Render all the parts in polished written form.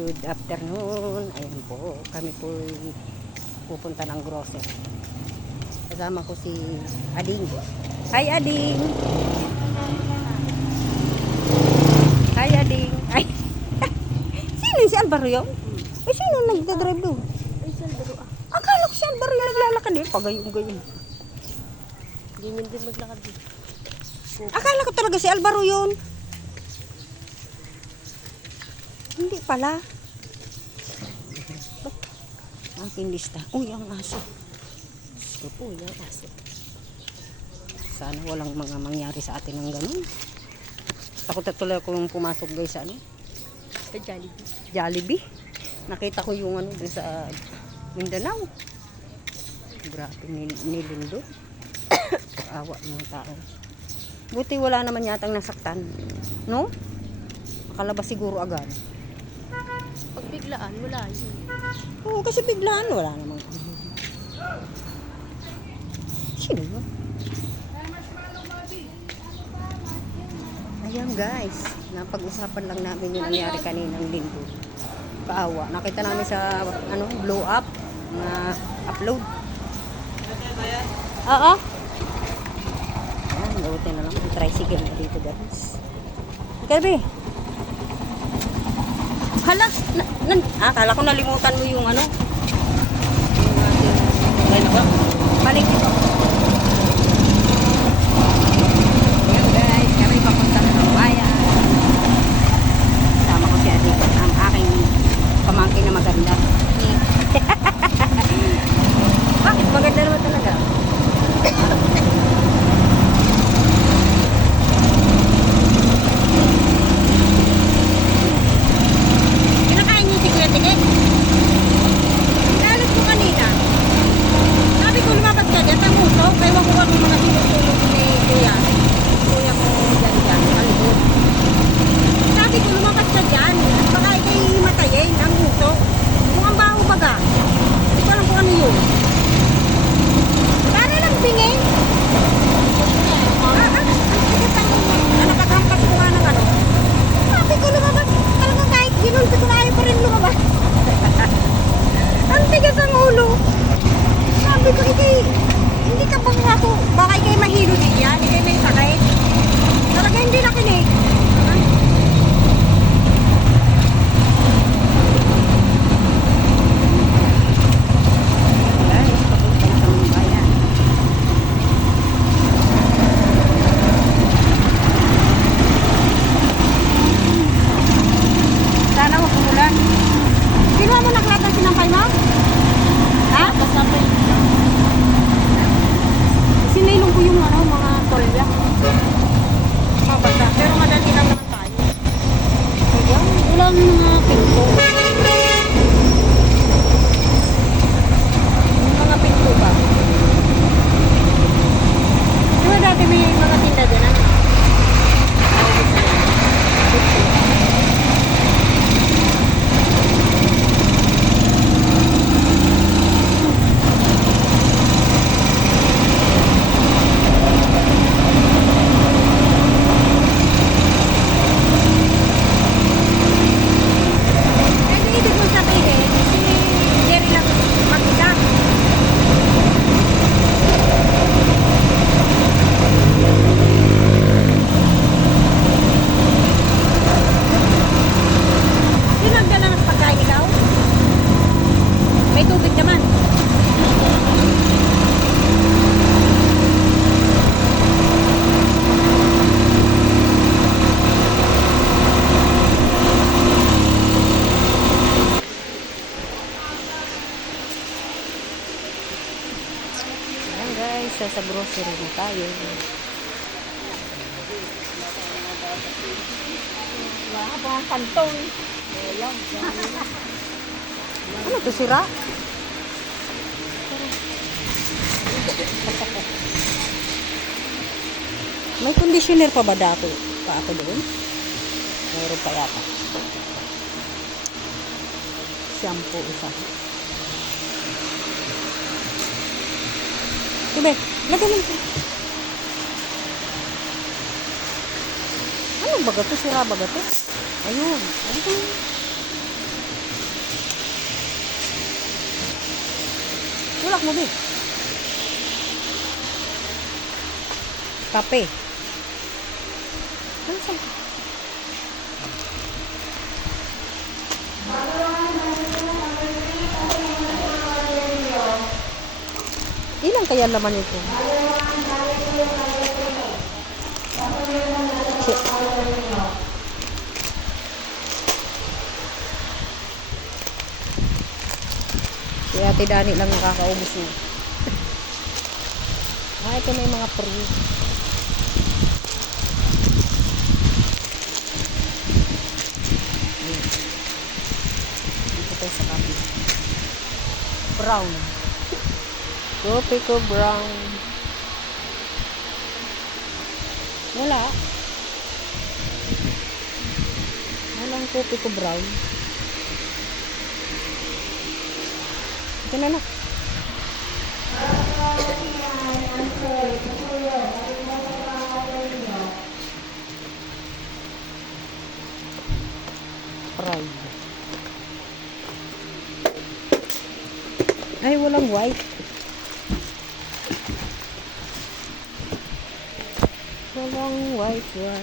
Good afternoon. Ayan po, kami po pupunta ng grocery. Kasama ko si Ading. Hi Ading. Hi Ading. Ay. Sino si Alvaro yun? Ay, sino nagdadrive doon? Ay, si Alvaro ah. Akala ko si Alvaro yung naglalakad eh. Pagayong-gayon. Ganyan din maglakad din. Akala ko talaga si Alvaro yun. Hindi pala. Aking lista. Uy, ang aso. Diyos ko po, yung aso. Sana walang mga mangyari sa atin ng ganun. Takot na tuloy akong pumasok guys sa ano? Sa Jollibee. Jollibee. Nakita ko yung ano dun sa Mindanao. Grabe nilindo. Awa ng tao. Buti wala naman yatang nasaktan. No? Makalabas siguro agad. Pag biglaan, wala yun. Oo, kasi biglaan wala namang. Sino yun? Ayan guys, napag-usapan lang namin yung nangyari kaninang linggo. Kaawa. Nakita namin sa ano, blow up na upload. Oo. Ayan, gawin na lang. Yung tricycle na dito guys. Gabi. Hala, akala ko nalimutan mo yung ano. Yung ating, balik dito. Ayan guys, kami papunta na ng bayan. Sama ko si Ate, ang aking pamangkin na maganda. Bakit? Maganda naman talaga. Kinakain niyo si Kuya Tige? Nalas ko kanina. Sabi ko lumabas ka dyan, tamusok. Ewan ko kung mga sinutulog ni Kuya. Kuya ko dyan dyan, kalibot. Sabi ko lumabas ka dyan. Baka ikay matayin, ang musok. Kung ang baho baga. Hindi ko alam kung ano yun. Para lang bingin. Nakatangkas ko nga ng ano. Sabi ko lumabas. Talagang kahit ginulpi ko na ayaw pa rin lumabas. Ang tigas ang ulo. Sabi ko, hindi ka bang ako, baka ikay mahilo din yan, ikay may sakit. Talaga hindi nakinig. Guys, papunta na sa bayan. Sana huwag umulan. Sino mo naglahat ng sinampay mo? Ha? Kasapay. Sinailong ko yung ano, mga tolya. Mabasa. Pero madali lang naman tayo. Ayan, walang mga pinto. Yung mga pinto ba? Diba dati may mga tinda din, ano? Kasi ibig mong sabihin, si Jerry lang mag-isa. Sino nagdala ng pagkain ikaw? May tubig naman. Ayan guys, sa grocery na tayo. Wala pa ang kantong. Ano to, sira? May conditioner pa ba dako? Pa ako doon? Meron pa yata. Shampoo isa. Tibe, lagyan mo. Ano baga to? Sira baga to? Ayun. Ayun. hawak mo, Bi. Kape. Ano sa... Ilan kaya laman ito? Si Ate Dani lang nakakaubos mo. Ito na yung mga pre. Dito tayo sa kape. Brown. Kopi ko brown. Wala. Walang kopi ko brown. Ito na na. Pride. Ay, walang white. Walang white. Wala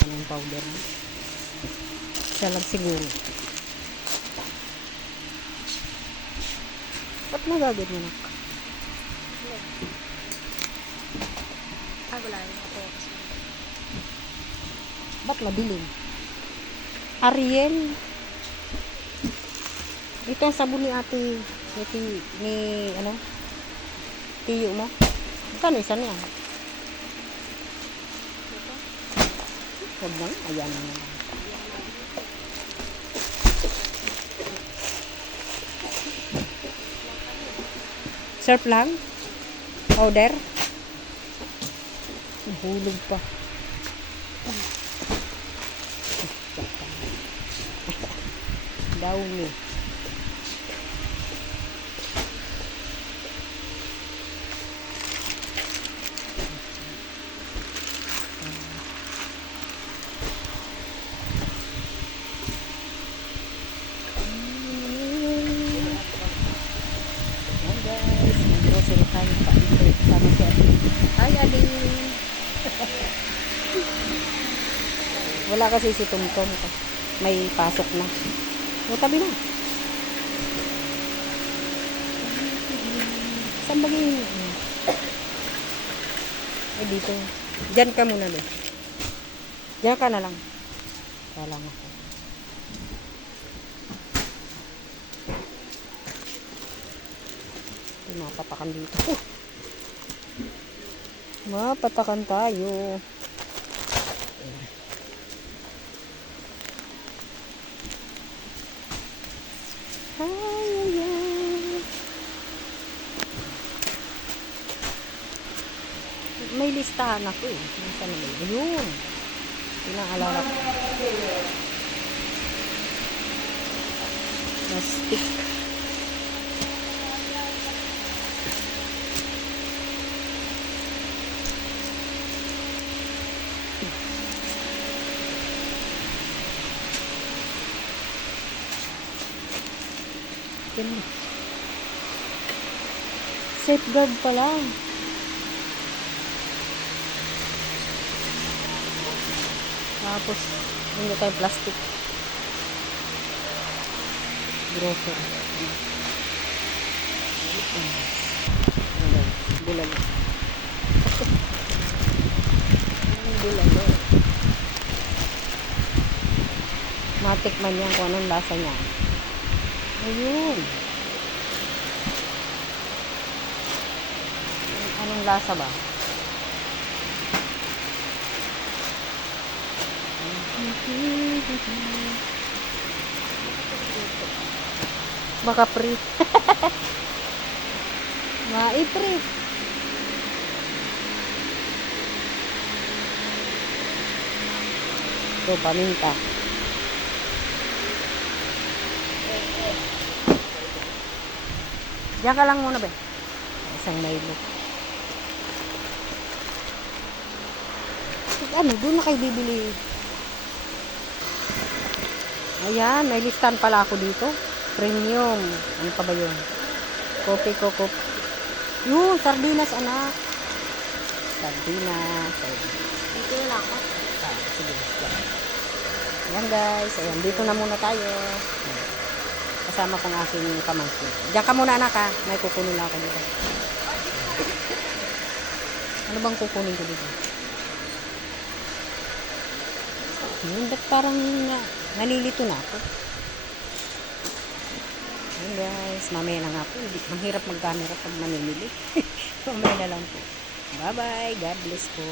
ka ng powder. Siya lang siguro. Ba't nagagad mo na? Wala yun ako. Ba't madilim? Ariel. Ito ang sabon ni ate. Ni ano? Tiyo mo. Magkano isa niya? Huwag lang. Ayan na naman. Surf lang? Powder? Nahulog pa. Downy. Grocery tayo pa ito. Sama si Ate. Hi, Aling. Wala kasi si Tumtom. May pasok na. O, tabi na. Saan ba yun? Ay, dito. Diyan ka muna, be. Diyan ka na lang. Kala mo. Mapatakan dito. Mapatakan tayo. May listahan ako eh. Nasaan naman? Ayun. Pinaalala ko. Plastic. Safeguard pala. Tapos, hindi tayo plastic. Grocery. Bulan. Bulan. Matikman niya kung anong lasa niya. Ayun. Anong lasa ba? Baka free. Mai-free. Ito, paminta. Diyan ka lang muna, be. Isang Milo. Ano, doon na kayo bibili. Ayan, may listan pala ako dito. Premium. Ano pa ba yun? Kopi. Yun, sardinas, anak. Sardinas. Dito na lang ako. Sige. Ayan guys. Ayan, dito na muna tayo. Kasama kong aking pamangkin. Diyan ka muna anak ha. May kukunin lang ako dito. Ano bang kukunin ko dito? Yun, ba't parang nalilito na ako? Ayan guys, mamaya na nga po. Mahirap mag-camera pag mamimili. Mamaya na lang po. Bye bye. God bless po.